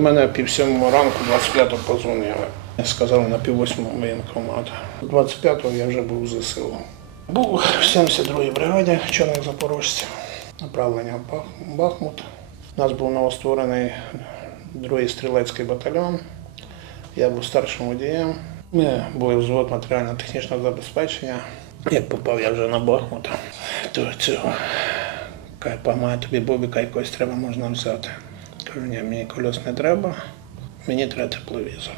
мене пів сьомого ранку, 25-го позвонили. Сказали на пів восьмого воєнкомат. 25-го я вже був в ЗСУ. Був в 72-й бригаді чорних запорожців. Направлення в Бахмут. У нас був новостворений другий стрілецький батальйон. Я був старшим водієм. Ми були взвод матеріально-технічного забезпечення. Як попав я вже на Бахмут, то цього каже, помагає тобі бобіка якось треба можна взяти. Ні, мені колес не треба, мені треба тепловізор.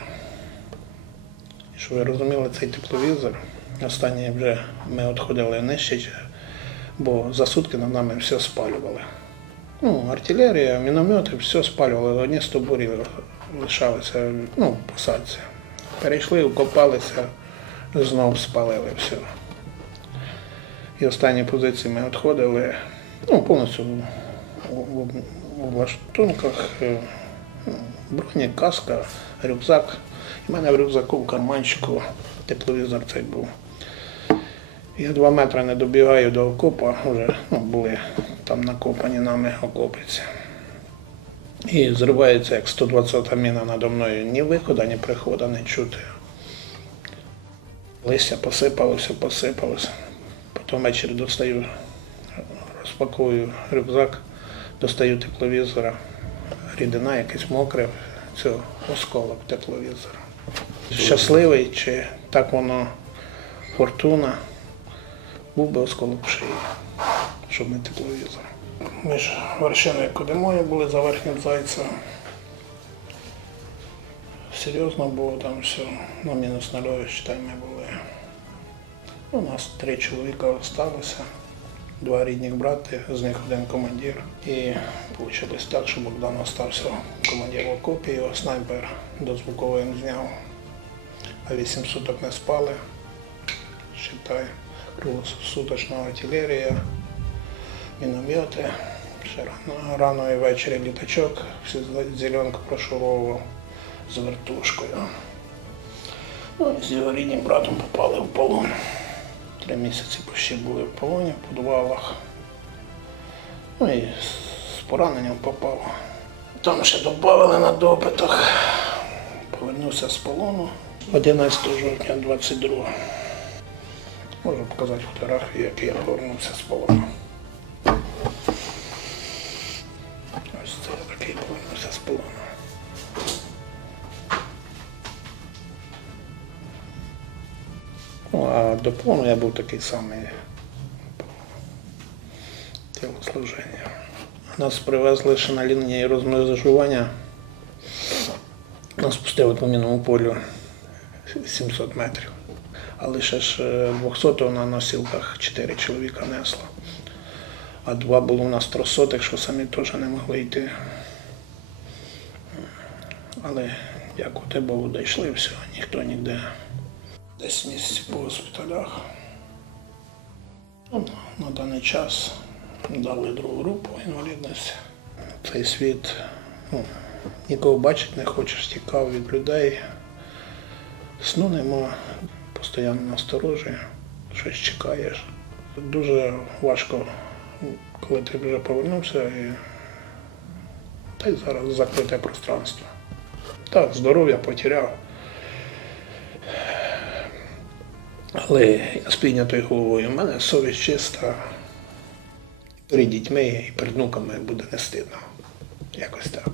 І щоб ви розуміли, цей тепловізор, останній вже ми відходили нижче, бо за сутки над нами все спалювали. Ну, артилерія, міномети, все спалювали, одні стовбурі лишалися, ну, посадці. Перейшли, окопалися, знов спалили все. І останні позиції ми відходили, ну, повністю влаштунках, е, ну, броні, каска, рюкзак. У мене в рюкзаку в карманчику тепловізор цей був. Я два метри не добігаю до окопа, вже ну, були там накопані нами окопиці. І зривається як 120-та міна надо мною. Ні виходу, ні приходу не чути. Листя посипалося, посипалося. Потім ввечері достаю, розпаковую рюкзак, достаю тепловізора, рідина, якесь мокре, це осколок тепловізора. Щасливий, чи так воно фортуна, був би осколок шиї, щоб не тепловізор. Ми ж вершиною Кодимою були за верхнім зайцем. Серйозно було там все, на мінус нульові, ми були. У нас три чоловіка залишилося, два рідних брати, з них один командир. І вийшло так, що Богдан залишився командир в окопі, його снайпер дозвуковим зняв. А вісім суток не спали. Считай, круглосуточна артилерія, міномети. Рано, і ввечері літачок, всю зеленку прошуровував з вертушкою. Ну, з його рідним братом попали в полон. Три місяці ще були в полоні, в підвалах. Ну і з пораненням попав. Там ще додали на допитах. Повернувся з полону 11 жовтня 22 Можу показати фотографію, як я повернувся з полону. Ось це такий повернувся з полону. Ну, а до полону я був такий самий тілослуження. Нас привезли ще на лінії розмежування. Нас пустили по мінному полю 700 метрів. А лише ж 200-го на носілках 4 чоловіка несло. А два було у нас тросотих, що самі теж не могли йти. Але дякувати Богу, дійшли все, ніхто ніде. Десь місяці по госпіталях. Ну, на даний час дали другу групу інвалідності. Цей світ ну, нікого бачити не хочеш, тікав від людей. Сну нема, постійно насторожі, щось чекаєш. Дуже важко, коли ти вже повернувся і та й зараз закрите пространство. Так, здоров'я потеряв. Але я з піднятою головою. в мене совість чиста. Перед дітьми і перед внуками буде не стидно. Якось так.